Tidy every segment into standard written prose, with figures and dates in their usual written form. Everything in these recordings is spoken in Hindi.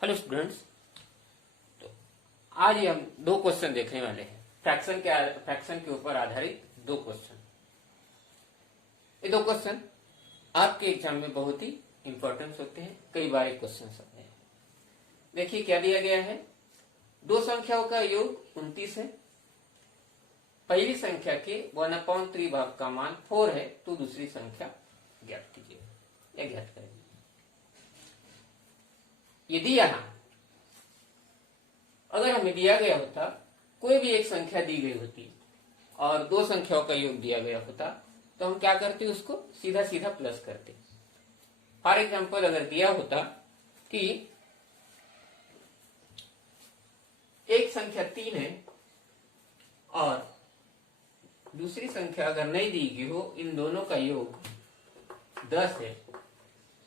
Hello students. तो आज हम दो क्वेश्चन देखने वाले हैं। फ्रैक्शन के ऊपर आधारित दो क्वेश्चन। ये दो क्वेश्चन आपके एग्जाम में बहुत ही इंपॉर्टेंट होते हैं, कई बार क्वेश्चन आते हैं। देखिए क्या दिया गया है। दो संख्याओं का योग 29 है। पहली संख्या के 1/3 भाग का मान 4 है, तो दूसरी संख्या ज्ञात कीजिए या ज्ञात करेंगे। यदि यहां अगर हमें दिया गया होता, कोई भी एक संख्या दी गई होती और दो संख्याओं का योग दिया गया होता, तो हम क्या करते, उसको सीधा सीधा प्लस करते। फॉर एग्जाम्पल अगर दिया होता कि एक संख्या 3 है और दूसरी संख्या अगर नहीं दी गई हो, इन दोनों का योग 10 है,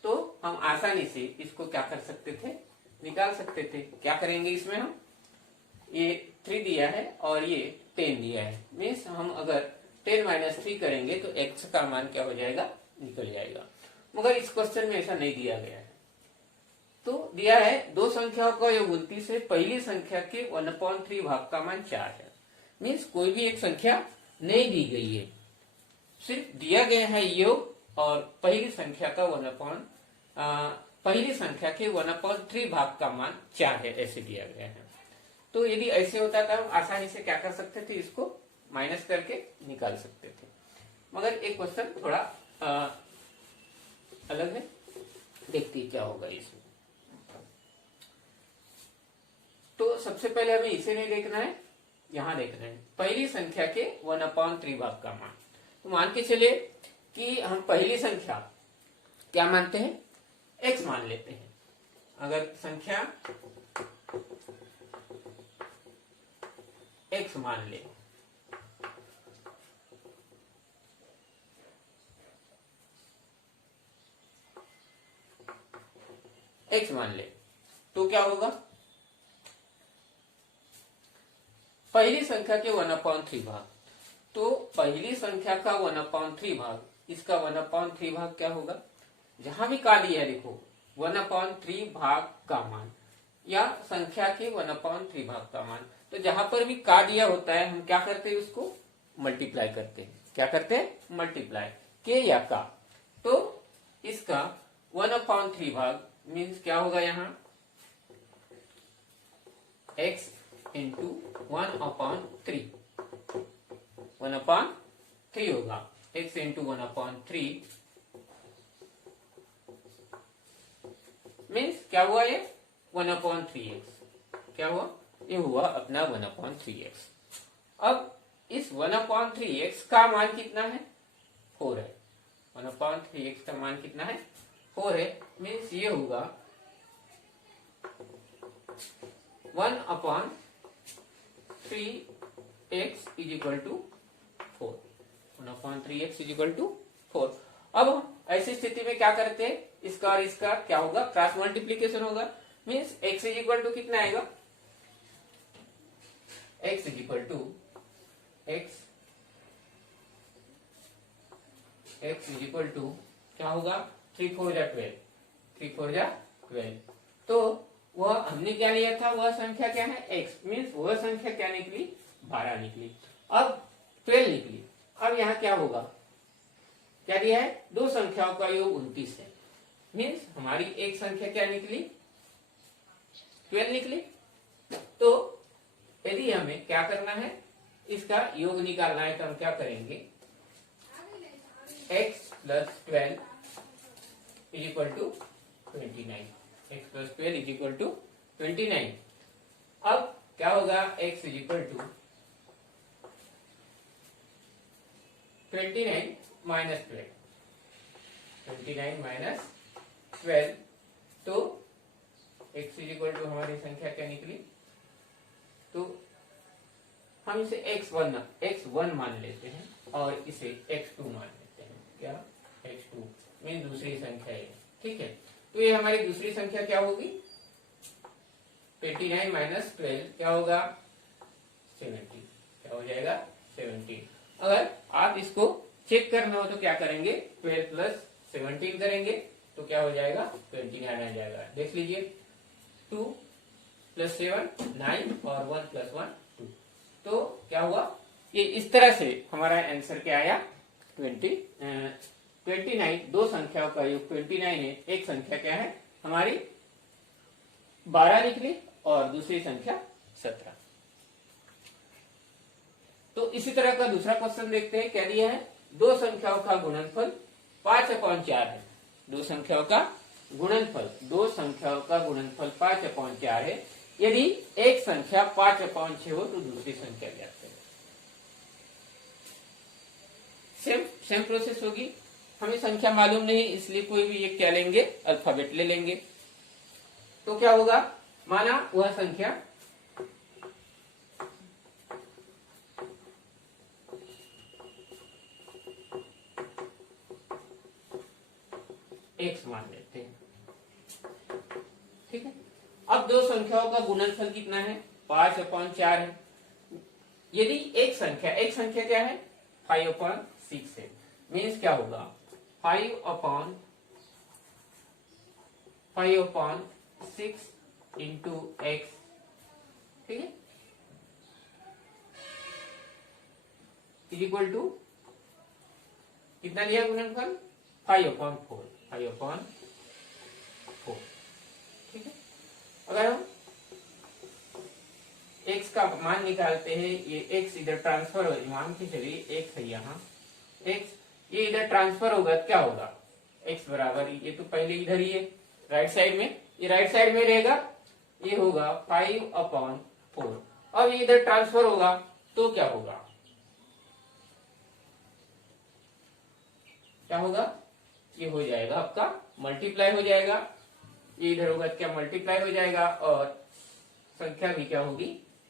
तो हम आसानी से इसको क्या कर सकते थे, निकाल सकते थे। क्या करेंगे इसमें, हम ये 3 दिया है और ये 10 दिया है, मीन्स हम अगर 10 - 3 करेंगे तो x का मान क्या हो जाएगा, निकल जाएगा। मगर इस क्वेश्चन में ऐसा नहीं दिया गया है। तो दिया है दो संख्याओं का योग 29 है, पहली संख्या के 1/3 भाग का मान 4 है। मीन्स कोई भी एक संख्या नहीं दी गई है, सिर्फ दिया गया है योग और पहली संख्या का पहली संख्या के 1/3 भाग का मान 4 है, ऐसे दिया गया है। तो यदि ऐसे होता तो हम आसानी से क्या कर सकते थे, इसको माइनस करके निकाल सकते थे। मगर एक क्वेश्चन थोड़ा अलग है, देखते क्या होगा इसमें। तो सबसे पहले हमें इसे नहीं देखना है, यहां देखना है पहली संख्या के 1/3 भाग का मान। तो मान के चले कि हम पहली संख्या क्या मानते हैं, x मान लेते हैं। अगर संख्या x मान ले, x मान ले, तो क्या होगा, पहली संख्या के 1/3 भाग, तो पहली संख्या का 1/3 भाग, इसका 1/3 भाग क्या होगा, जहां भी का दिया लिखो 1/3 भाग का मान या संख्या के 1/3 भाग का मान। तो जहां पर भी का दिया होता है हम क्या करते हैं, उसको मल्टीप्लाई करते हैं। क्या करते हैं, मल्टीप्लाई, के या का। तो इसका 1/3 भाग मीन्स क्या होगा, यहाँ x इंटू 1/3 1/3 होगा। x इंटू 1/3 मीन्स क्या हुआ, ये 1/3x। क्या हुआ, ये हुआ अपना 1/3x। अब इस 1/3x का मान कितना है, 4 है। 1/3x का मान कितना है, 4 है। मीन्स ये होगा 1/3x is equal to 4। 1/3x is equal to 4। अब हम ऐसी स्थिति में क्या करते हैं, इसका और इसका क्या होगा, क्रॉस मल्टीप्लीकेशन होगा। Means x is equal to कितना आएगा, x is equal to x is equal to क्या होगा, 3 4 जा 12, 3 4 जा 12। तो वह हमने क्या लिया था, वह संख्या क्या है, x। मीन्स वह संख्या क्या निकली, 12 निकली। अब 12 निकली। अब यहाँ क्या होगा, क्या दिया है, दो संख्याओं का योग 29 है। मीन्स हमारी एक संख्या क्या निकली, 12 निकली। तो यदि हमें क्या करना है, इसका योग निकालना है, तो हम क्या करेंगे, x + 12 is equal to 29। x + 12 is equal to 29। अब क्या होगा, x इज इक्वल टू 29 - 12, 29 - 12। तो x इज इक्वल टू हमारी संख्या क्या निकली, तो हम इसे x1 मान लेते हैं और इसे x2 मान लेते हैं। क्या, x2 में दूसरी संख्या है, ठीक है। तो ये हमारी दूसरी संख्या क्या होगी, 29 - 12 क्या होगा, 70। क्या हो जाएगा, 70। अगर आप इसको चेक करना हो तो क्या करेंगे, 12 + 17 करेंगे, तो क्या हो जाएगा, 29 आ जाएगा। देख लीजिए 2 प्लस 7 9 और 1 प्लस 1 2। तो क्या हुआ, ये इस तरह से हमारा आंसर क्या आया 29। दो संख्याओं का योग 29 है। एक संख्या क्या है हमारी 12 निकली और दूसरी संख्या 17। तो इसी तरह का दूसरा क्वेश्चन देखते हैं। क्या दिया है, दो संख्याओं का गुणनफल 5/4 है। दो संख्याओं का गुणनफल 5/4 है। यदि एक संख्या 5/6 हो तो दूसरी संख्या ज्ञात करें। सेम प्रोसेस होगी। हमें संख्या मालूम नहीं, इसलिए कोई भी एक क्या लेंगे, अल्फाबेट ले लेंगे। तो क्या होगा, माना वह संख्या x मान लेते हैं, ठीक है। अब दो संख्याओं का गुणनफल कितना है 5/4 है। यदि एक संख्या क्या है 5/6 है। मीन्स क्या होगा 5/6 इंटू एक्स, ठीक है, इज इक्वल टू कितना दिया गुणनफल 5/4, ठीक है। अगर हम x का मान निकालते हैं, ये x इधर ट्रांसफर हो, मान के चलिए x है यहाँ, x ये इधर ट्रांसफर होगा तो क्या होगा x बराबर, ये तो पहले इधर ही है राइट साइड में, ये राइट साइड में रहेगा, ये होगा 5/4। अब ये इधर ट्रांसफर होगा तो क्या होगा, क्या होगा, ये हो जाएगा आपका मल्टीप्लाई हो जाएगा, ये इधर होगा क्या मल्टीप्लाई हो जाएगा और संख्या भी क्या होगी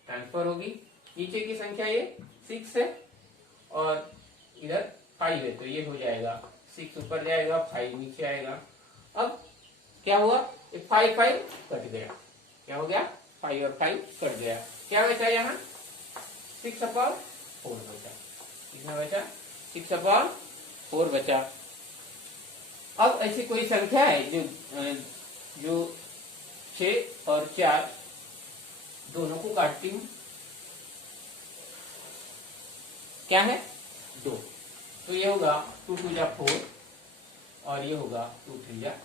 ट्रांसफर होगी। नीचे की संख्या ये 6 है और इधर 5 है, तो ये हो जाएगा 6 ऊपर जाएगा 5 नीचे आएगा। अब क्या हुआ, ये 5 कट गया, क्या हो गया 5 और 5 कट गया, क्या बचा यहाँ 6/4 बचा। कितना बचा 6/4 बचा। अब ऐसी कोई संख्या है जो 6 और 4 दोनों को काटती हूं, क्या है 2, तो ये होगा 2 2 जा 4 और ये होगा 2 3 जा 6,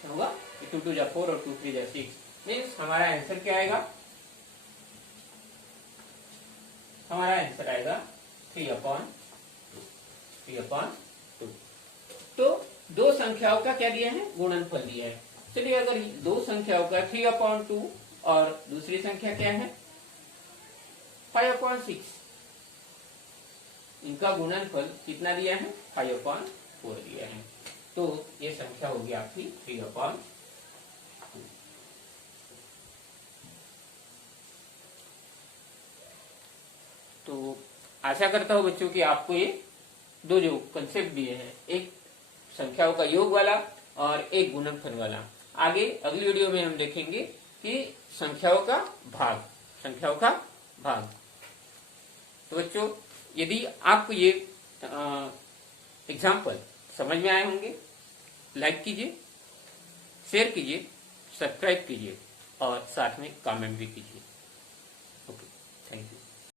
क्या होगा 2 2 जा 4 और 2 3 जा 6। मीन्स हमारा आंसर क्या आएगा, हमारा आंसर आएगा 3/2। तो दो संख्याओं का क्या दिया है गुणनफल दिया है। चलिए अगर दो संख्याओं का 3/2 और दूसरी संख्या क्या है 5/6, इनका गुणनफल कितना दिया है 5/4 दिया है। तो ये संख्या होगी आपकी 3/2। तो आशा करता हूं बच्चों कि आपको ये दो जो कंसेप्ट दिए हैं, एक संख्याओं का योग वाला और एक गुणनफल वाला, आगे अगली वीडियो में हम देखेंगे कि संख्याओं का भाग। तो बच्चों यदि आपको ये एग्जाम्पल समझ में आए होंगे, लाइक कीजिए, शेयर कीजिए, सब्सक्राइब कीजिए और साथ में कमेंट भी कीजिए।